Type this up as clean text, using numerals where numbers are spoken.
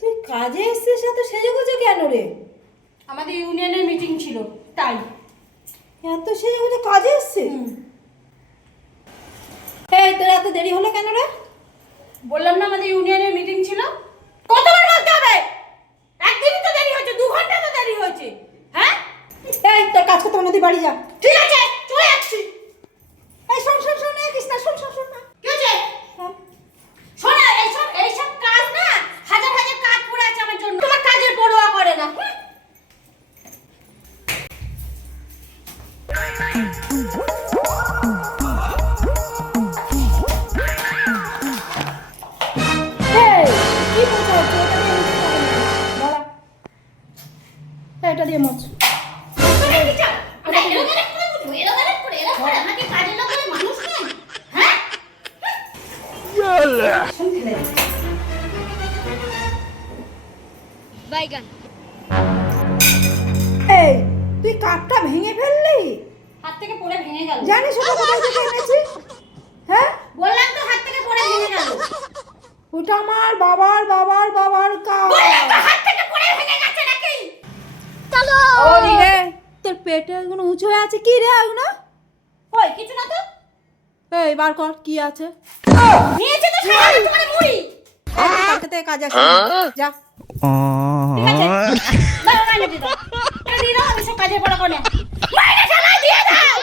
তুই কাজে এসেছিস এত সেজেগুজে কেন রে? আমাদের ইউনিয়নের মিটিং ছিল তাই। এত সেজেগুজে কাজে এসেছিস? তোর এত দেরি হলো কেন রে? বললাম না আমাদের ইউনিয়নের মিটিং ছিল। কতবার বলতে হবে? একদিনই তো দেরি হয়েছে, 2 ঘন্টা তো দেরি হয়েছে। হ্যাঁ তোর কাজ করতে হবে না, তুই বাড়ি যা। ঠিক আছে, চলে যাচ্ছি। শোন কৃষ্ণা, শোন না। কি হয়েছে? শোনা, এইসব কাজ না, হাজার হাজার কাজ পড়ে আছে আমার জন্য। তোমার কাজের পরোয়া করে না। কি বলছো? এটা দিয়ে মোচ। তুই কাপটা ভেঙে ফেললি? হাত থেকে পড়ে ভেঙে গেল। জানিস ওটা কোথায় থেকে এনেছিস? হ্যাঁ, বললাম তো হাত থেকে পড়ে ভেঙে গেল। ওটা আমার বাবার কাপ। বললাম তো হাত থেকে পড়ে ভেঙে গেছে নাকি? চলো। তোর পেটে কোনো উঁচু হয়ে আছে কি রে? ওগুলো ওই কিছু না তো। বার কর কি আছে। নিয়েছে তো সারা তোমার মুড়ি। কালকে থেকে কাজ আছে, যা। ঠিক আছে, দাও না দিদা। এই দিদা আমি সব কাজের পড়া করে না। মাইনে শালা দিয়ে দাও।